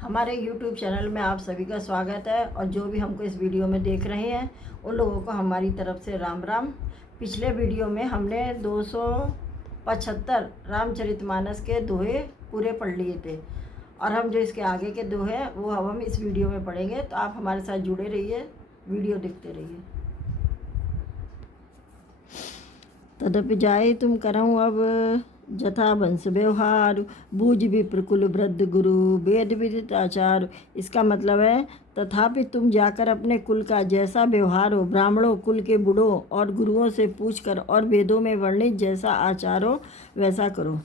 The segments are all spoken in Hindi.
हमारे YouTube चैनल में आप सभी का स्वागत है। और जो भी हमको इस वीडियो में देख रहे हैं उन लोगों को हमारी तरफ से राम राम। पिछले वीडियो में हमने 275 रामचरितमानस के दोहे पूरे पढ़ लिए थे और हम जो इसके आगे के दोहे हैं वो अब हम इस वीडियो में पढ़ेंगे। तो आप हमारे साथ जुड़े रहिए, वीडियो देखते रहिए। तदपि जाए तुम करऊँ अब जथा वंश व्यवहार, बूझ भी प्रकुल वृद्ध गुरु, वेद विदित आचार। इसका मतलब है तथापि तुम जाकर अपने कुल का जैसा व्यवहार हो, ब्राह्मणों कुल के बूढ़ों और गुरुओं से पूछकर, और वेदों में वर्णित जैसा आचार हो वैसा करो।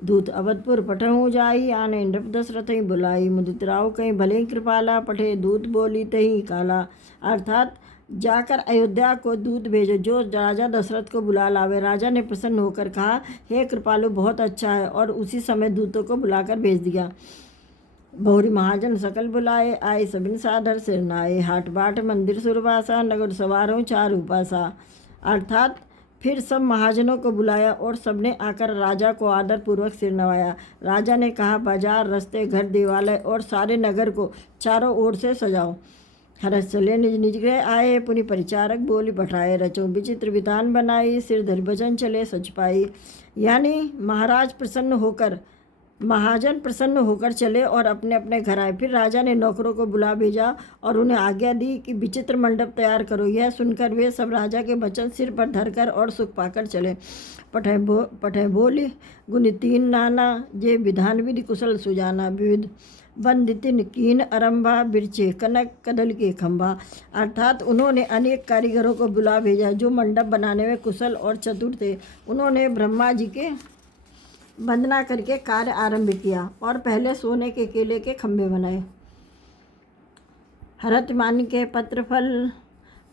दूत अवधपुर पठहूँ जाई, आने नृप दशरथ ही बुलाई, मुदित राव कहीं भले कृपाला, पठे दूत बोली तही काला। अर्थात जाकर अयोध्या को दूत भेजो जो राजा दशरथ को बुला लावे। राजा ने प्रसन्न होकर कहा, हे कृपालु बहुत अच्छा है, और उसी समय दूतों को बुलाकर भेज दिया। बहुरी महाजन सकल बुलाए, आए सबिन साधर सिर नाए, हाट बाट मंदिर सुरवासा, नगर सवारों चार उपासा। अर्थात फिर सब महाजनों को बुलाया और सबने आकर राजा को आदर पूर्वक सिर नवाया। राजा ने कहा, बाजार, रास्ते, घर, देवालय और सारे नगर को चारों ओर से सजाओ। हरस चले निज निज गृह आए, पुनि परिचारक बोली पठाए, रचो विचित्र विधान बनाई, सिर धरि भजन चले सच पाई। यानी महाजन प्रसन्न होकर चले और अपने अपने घर आए। फिर राजा ने नौकरों को बुला भेजा और उन्हें आज्ञा दी कि विचित्र मंडप तैयार करो। यह सुनकर वे सब राजा के वचन सिर पर धरकर और सुख पाकर चले। पठे बोली गुण तीन नाना, जे विधान विधि कुशल सुजाना, विविध बंदितिन कीन अरंभा, बिरचे कनक कदल के खंभा। अर्थात उन्होंने अनेक कारीगरों को बुला भेजा जो मंडप बनाने में कुशल और चतुर थे। उन्होंने ब्रह्मा जी के वंदना करके कार्य आरंभ किया और पहले सोने के केले के खंभे बनाए। हरत मान के पत्र फल,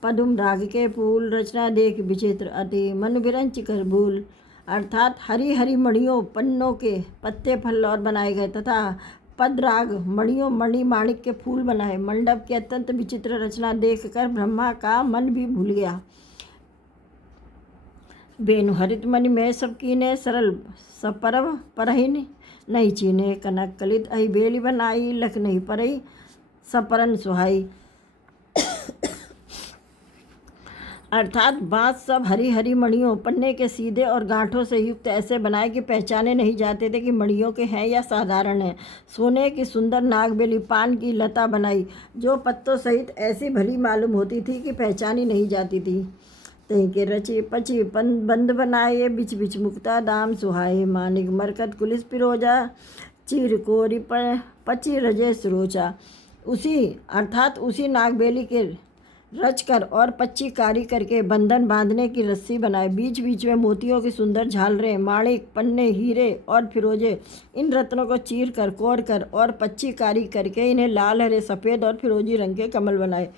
पदुम राग के फूल, रचना देख विचित्र अति, मन बिरंच कर भूल। अर्थात हरी हरी मणियों, पन्नों के पत्ते फल और बनाए गए तथा पदराग मणियों, मणि माणिक के फूल बनाए। मंडप की अत्यंत विचित्र रचना देखकर ब्रह्मा का मन भी भूल गया। बेनु हरित मणि में सब कीने, सरल सपरव परहिन नहीं चीने, कनक कलित अहि बेली बनाई, लख नहीं परई सपरन सुहाई। अर्थात बाँस सब हरी हरी मणियों, पन्ने के सीधे और गांठों से युक्त ऐसे बनाए कि पहचाने नहीं जाते थे कि मणियों के हैं या साधारण हैं। सोने की सुंदर नागबेली, पान की लता बनाई जो पत्तों सहित ऐसी भली मालूम होती थी कि पहचानी नहीं जाती थी। तहीं के रचे पची बंद बनाए, बिच बिच मुक्ता दाम सुहाए, मानिक मरकत कुलिस पिरोजा, चीर कोरी पची रजे सुरोचा। उसी नागबेली के रचकर और पच्ची कारी करके बंधन बांधने की रस्सी बनाए। बीच बीच में मोतियों की सुंदर झालरें, माणिक, पन्ने, हीरे और फिरोजे, इन रत्नों को चीर कर, कोर कर और पच्ची कारी करके इन्हें लाल, हरे, सफ़ेद और फिरोजी रंग के कमल बनाए।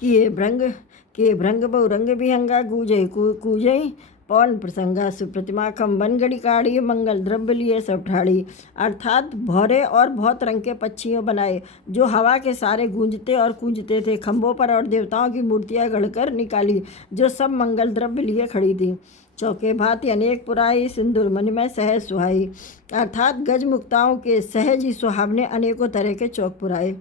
किए भृंग बहु रंग विहंगा, कूजई पवन प्रसंगा, सुप्रतिमा खम्बन गड़ी काढ़ी, मंगल द्रव्य लिए सब ठाड़ी। अर्थात भौरे और बहुत रंग के पक्षियों बनाए जो हवा के सारे गूंजते और कूंजते थे। खम्भों पर और देवताओं की मूर्तियां गढ़कर निकाली जो सब मंगल द्रव्य लिए खड़ी थी। चौके भांति अनेक पुराई, सिंदूर मणिमय सहज सुहाई। अर्थात गजमुक्ताओं के सहज ही सुहावने अनेकों तरह के चौक पुराए।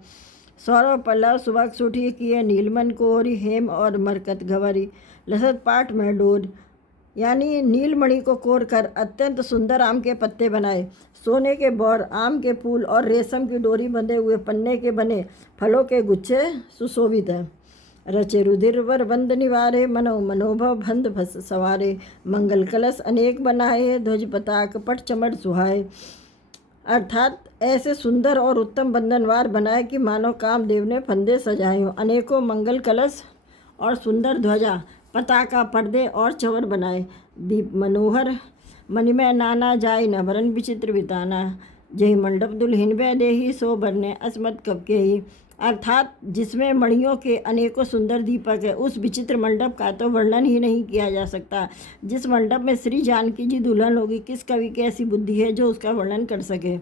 सौरव पल्लव सुबह सुठी किए, नीलमन कोरी, हेम और मरकत गवरी, लसत पाट में डोर। यानी नीलमणि को कोर कर अत्यंत सुंदर आम के पत्ते बनाए। सोने के बौर, आम के फूल और रेशम की डोरी बंधे हुए पन्ने के बने फलों के गुच्छे सुशोभित हैं। रचे रुधिर वर बंद निवारे, मनोभव बंध भस सवारे, मंगल कलश अनेक बनाए, ध्वज पताक पट चमड़ सुहाए। अर्थात ऐसे सुंदर और उत्तम बंधनवार बनाए कि मानो कामदेव ने फंदे सजाए हों। अनेकों मंगल कलश और सुंदर ध्वजा, पताका, पर्दे और चवर बनाए। दीप मनोहर मणिमय नाना, जाय न भरन विचित्र बिताना, जय मंडप दुल्हिन वै देही, सो बरने असमत कब के ही। अर्थात जिसमें मणियों के अनेकों सुंदर दीपक है, उस विचित्र मंडप का तो वर्णन ही नहीं किया जा सकता। जिस मंडप में श्री जानकी जी दुल्हन होगी, किस कवि की ऐसी बुद्धि है जो उसका वर्णन कर सके।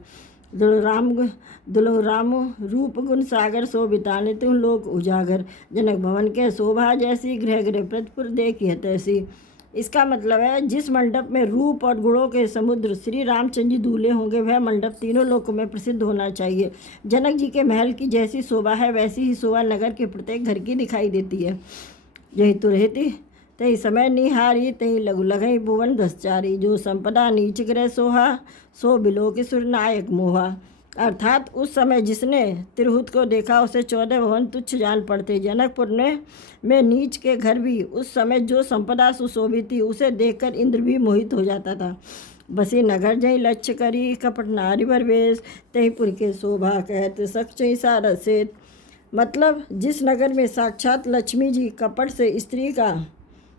दुलराम रूप गुण सागर, सो बिताने तुम लोक उजागर, जनक भवन के शोभा जैसी, गृह गृह प्रतपुर देखी तैसी। इसका मतलब है जिस मंडप में रूप और गुणों के समुद्र श्री रामचंद्र जी दूल्हे होंगे वह मंडप तीनों लोकों में प्रसिद्ध होना चाहिए। जनक जी के महल की जैसी शोभा है वैसी ही शोभा नगर के प्रत्येक घर की दिखाई देती है। यही तो रहती तही समय निहारी तही लघु लगई भुवन दसचारी जो संपदा नीच ग्रह सोहा सो बिलो के सुर नायक मोहा। अर्थात उस समय जिसने तिरहुत को देखा उसे 14 भवन तुच्छ जान पड़ते। जनकपुर में नीच के घर भी उस समय जो संपदा सुशोभित थी उसे देखकर इंद्र भी मोहित हो जाता था। बसी नगर जय लक्ष्य करी कपट नारी बरवेश तहीपुर के शोभा कहते सक्षय सारस से। मतलब जिस नगर में साक्षात लक्ष्मी जी कपट से स्त्री का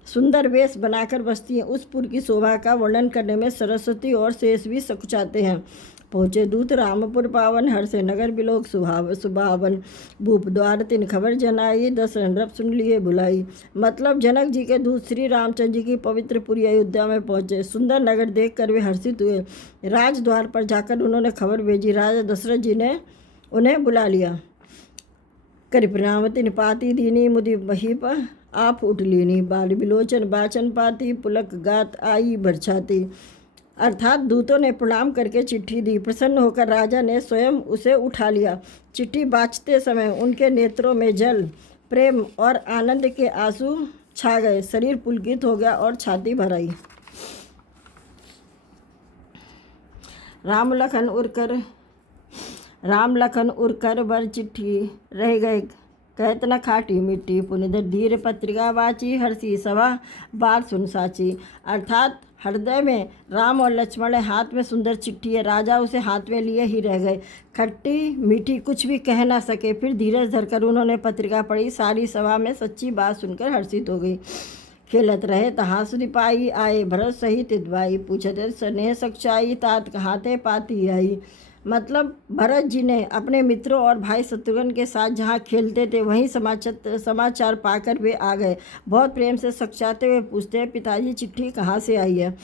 सुंदर वेश बनाकर बसती हैं उस पुर की शोभा का वर्णन करने में सरस्वती और शेष भी सकुचाते हैं। पहुँचे दूत रामपुर पावन हर से नगर बिलोक सुभावन भूप द्वार तिन खबर जनाई 10 रब सुन लिए बुलाई। मतलब जनक जी के दूत श्री रामचंद्र जी की पवित्र पुरी अयोध्या में पहुँचे। सुंदर नगर देखकर वे हर्षित हुए। राजद्वार पर जाकर उन्होंने खबर भेजी। राजा दशरथ जी ने उन्हें बुला लिया। कर प्रणाम तिन पाती दीनी मुदि महीप आप उठ लीनी बाल बिलोचन बाचन पाती पुलक गात आई बरछाती। अर्थात दूतों ने प्रणाम करके चिट्ठी दी। प्रसन्न होकर राजा ने स्वयं उसे उठा लिया। चिट्ठी बाँचते समय उनके नेत्रों में जल प्रेम और आनंद के आंसू छा गए। शरीर पुलकित हो गया और छाती भर आई। राम लखन उड़कर बर चिट्ठी रह गए कहत न खाटी मिट्टी पुनिधर धीर पत्रिका वाची हर्षी सभा बात सुन साची। अर्थात हृदय में राम और लक्ष्मण हाथ में सुंदर चिट्ठी है। राजा उसे हाथ में लिए ही रह गए। खट्टी मीठी कुछ भी कह ना सके। फिर धीरज धरकर उन्होंने पत्रिका पढ़ी। सारी सभा में सच्ची बात सुनकर हर्षित हो गई। खेलत रहे तहाँ सुदीपाई आए भरत सहित द्वाई पूछते स्नेह सच्चाई तात कहाते पाती आई। मतलब भरत जी ने अपने मित्रों और भाई शत्रुघ्न के साथ जहाँ खेलते थे वहीं समाचार पाकर वे आ गए। बहुत प्रेम से सच्चाते हुए पूछते हैं पिताजी चिट्ठी कहाँ से आई है।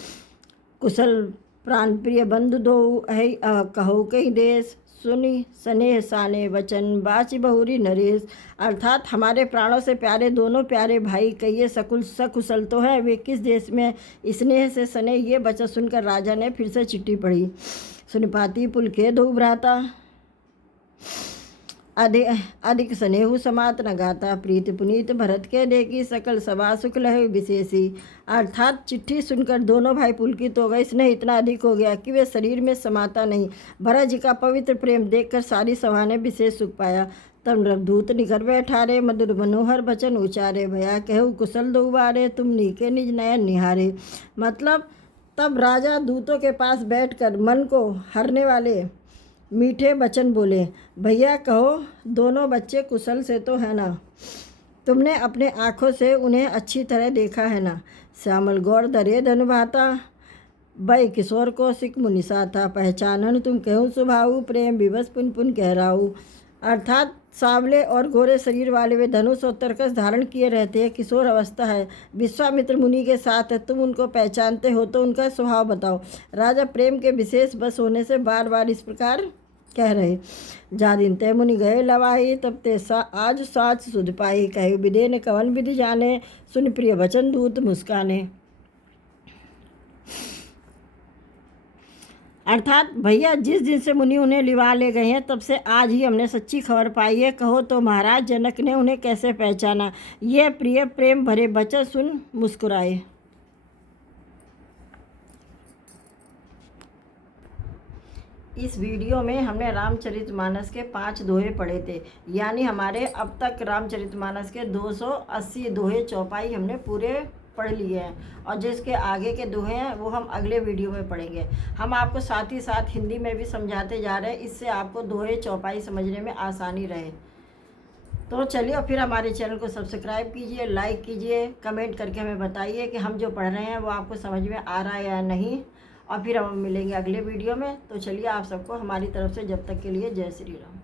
कुशल प्राण प्रिय बंधु दो है कहो कई देश सुनी स्नेह साने वचन बाची बहुरी नरेश। अर्थात हमारे प्राणों से प्यारे दोनों प्यारे भाई कहिए सकुशल तो है वे किस देश में। स्नेह से सने ये वचन सुनकर राजा ने फिर से चिट्ठी पढ़ी। सुनिपाती पुलके दो भ्राता अधिक स्नेहु समात न गाता प्रीति पुनीत भरत के देखी सकल सभा सुख लहे विशेषी। अर्थात चिट्ठी सुनकर दोनों भाई पुलकित हो गए। स्नेह इतना अधिक हो गया कि वे शरीर में समाता नहीं। भरत जी का पवित्र प्रेम देखकर सारी सभा ने विशेष सुख पाया। तब रवदूत निकर बैठारे मधुर मनोहर वचन उचारे भया कहु कुशल दो बारे तुम नीके निज नयन निहारे। मतलब तब राजा दूतों के पास बैठकर मन को हरने वाले मीठे वचन बोले। भैया कहो दोनों बच्चे कुशल से तो है ना। तुमने अपने आँखों से उन्हें अच्छी तरह देखा है ना। श्यामल गौर दरे धनुभाता भय किशोर को सिख मुनिसा था पहचानन तुम कहूँ सुभाऊ प्रेम विवश पुन पुन कह राहू। अर्थात सांवले और गोरे शरीर वाले वे धनुष और तरकस धारण किए रहते हैं। किशोर अवस्था है। विश्वामित्र मुनि के साथ है। तुम उनको पहचानते हो तो उनका स्वभाव बताओ। राजा प्रेम के विशेष बस होने से बार बार इस प्रकार कह रहे। जा दिन तय मुनि गए लवाही तब ते आज साच सुध पाई कहे विदे ने कवन विधि जाने सुन प्रिय वचन दूत मुस्काने। अर्थात भैया जिस दिन से मुनि उन्हें लिवा ले गए हैं तब से आज ही हमने सच्ची खबर पाई है। कहो तो महाराज जनक ने उन्हें कैसे पहचाना। ये प्रिय प्रेम भरे वचन सुन मुस्कुराए। इस वीडियो में हमने रामचरितमानस के 5 दोहे पढ़े थे। यानी हमारे अब तक रामचरितमानस के 280 दोहे चौपाई हमने पूरे पढ़ लिए हैं और जिसके आगे के दोहे हैं वो हम अगले वीडियो में पढ़ेंगे। हम आपको साथ ही साथ हिंदी में भी समझाते जा रहे हैं, इससे आपको दोहे चौपाई समझने में आसानी रहे। तो चलिए और फिर हमारे चैनल को सब्सक्राइब कीजिए, लाइक कीजिए, कमेंट करके हमें बताइए कि हम जो पढ़ रहे हैं वो आपको समझ में आ रहा है या नहीं। और फिर हम मिलेंगे अगले वीडियो में। तो चलिए आप सबको हमारी तरफ से जब तक के लिए जय श्री राम।